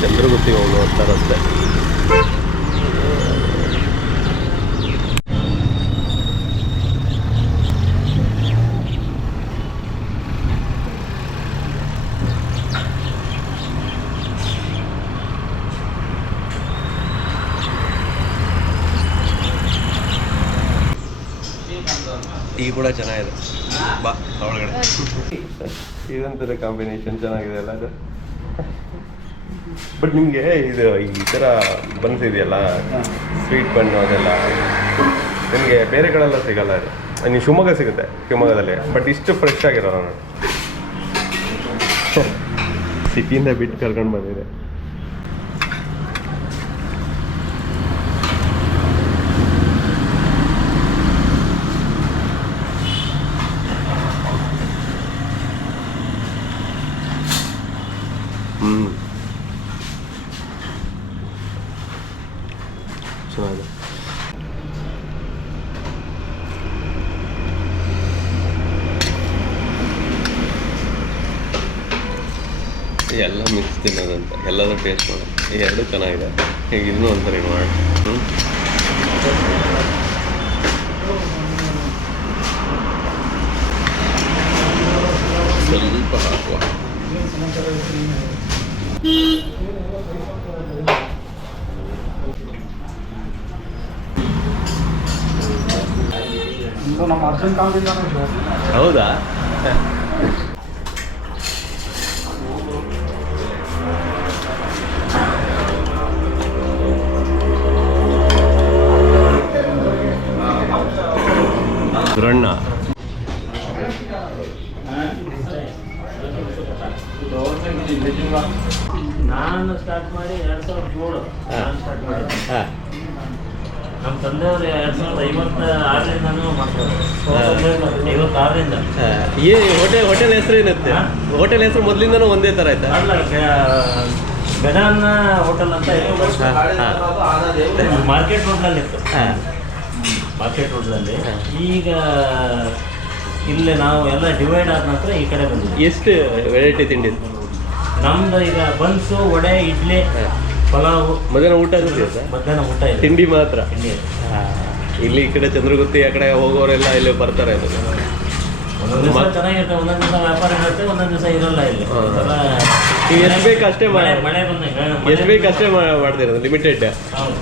ಚಂದ್ರಗುತ್ತಿಗೆ ಹೋಗುವಂಥ ರಸ್ತೆ ಟೀ ಕೂಡ ಚೆನ್ನಾಗಿದೆ. ಬಾ ಒಳಗಡೆ. ಇದೊಂಥರ ಕಾಂಬಿನೇಷನ್ ಚೆನ್ನಾಗಿದೆ ಅಲ್ಲ ಅದು? ಬಟ್ ನಿಮಗೆ ಇದು ಈ ಥರ ಬನ್ಸ್ ಇದೆಯಲ್ಲ ಸ್ವೀಟ್ ಬಣ್ಣ ಅದೆಲ್ಲ ನಿಮಗೆ ಬೇರೆ ಕಡೆಲ್ಲ ಸಿಗಲ್ಲ ಅದು. ನೀವು ಶಿವಮೊಗ್ಗ ಸಿಗುತ್ತೆ ಶಿವಮೊಗ್ಗದಲ್ಲಿ ಬಟ್ ಇಷ್ಟು ಫ್ರೆಶ್ ಆಗಿರೋಲ್ಲ ನಾನು ಸಿಟಿಯಿಂದ ಬಿಟ್ಟು ಕರ್ಕೊಂಡು ಬಂದಿದೆ. ಚೆನ್ನಾಗಿದೆ. ಎಲ್ಲ ಮಿಕ್ಸ್ ತಿನ್ನೋದಂತ. ಎಲ್ಲದೂ ಟೇಸ್ಟ್ ಮಾಡೋದು ಎರಡೂ ಚೆನ್ನಾಗಿದೆ. ಈಗ ಇನ್ನೂ ಒಂದ್ಸರಿ ಮಾಡಿ ಹ್ಞೂ ಸ್ವಲ್ಪ ಹಾಕುವ. ಹೌದಾ? ರಣ್ಣ ನಾನು ಸ್ಟಾರ್ಟ್ ಮಾಡಿ ಎರಡು ಸಾವಿರದ ಏಳು. ಸ್ಟಾರ್ಟ್ ಮಾಡಿದ್ದೆ. ಹಾಂ. ನಮ್ಮ ತಂದೆಯವರು ಎರಡು ಸಾವಿರದ ಐವತ್ತ ಆರರಿಂದನೂ ಮಾಡ್ತಾರೆ. ಐವತ್ತಾರರಿಂದ ಏ ಹೋಟೆಲ್ ಹೋಟೆಲ್ ಹೆಸರು ಏನತ್ತೆ? ಹಾ? ಹೋಟೆಲ್ ಹೆಸರು ಮೊದಲಿಂದನೂ ಒಂದೇ ಥರ ಆಯ್ತಾ? ಅಲ್ಲ ಬೆನಾನ್ ಹೋಟೆಲ್ ಅಂತ ಮಾರ್ಕೆಟ್ ರೋಡ್ನಲ್ಲಿ ಇತ್ತು. ಮಾರ್ಕೆಟ್ ರೋಡ್ನಲ್ಲಿ ಈಗ ಇಲ್ಲೇ ನಾವು ಎಲ್ಲ ಡಿವೈಡ್ ಆದ ನಂತರ ಈ ಕಡೆ ಬಂದಿದ್ದೀವಿ ಎಷ್ಟು ವೆರೈಟಿ ತಿಂಡಿ? ನಮ್ದು ಈಗ ಬನ್ಸು ವಡೆ ಇಡ್ಲಿ. ಪಲಾವು ಮಧ್ಯಾಹ್ನ ಊಟ ಇರುತ್ತೆ ಮಧ್ಯಾಹ್ನ ಊಟ ಇದೆ ತಿಂಡಿ ಮಾತ್ರ? ತಿಂಡಿ ಇದೆ. ಇಲ್ಲಿ ಈ ಕಡೆ ಚಂದ್ರಗುತ್ತಿ ಆ ಕಡೆ ಹೋಗೋರೆಲ್ಲ ಇಲ್ಲಿ ಬರ್ತಾರೆ ಅದು. ಒಂದೊಂದು ದಿವಸ ಚೆನ್ನಾಗಿರುತ್ತೆ ಒಂದೊಂದು ದಿವಸ ವ್ಯಾಪಾರ ಇರುತ್ತೆ ಒಂದೊಂದು ದಿವಸ ಇರಲ್ಲ ಇಲ್ಲಿ. ಹಾ. ಒಂಥರ ಈಗ ಎಷ್ಟು ಬೇಕು ಅಷ್ಟೇ ಮಳೆ ಮಳೆ ಬಂದಾಗ ಎಷ್ಟು ಬೇಕು ಅಷ್ಟೇ ಮಾಡ್ತಿರೋದು ಲಿಮಿಟೆಡ್ ಹೌದು.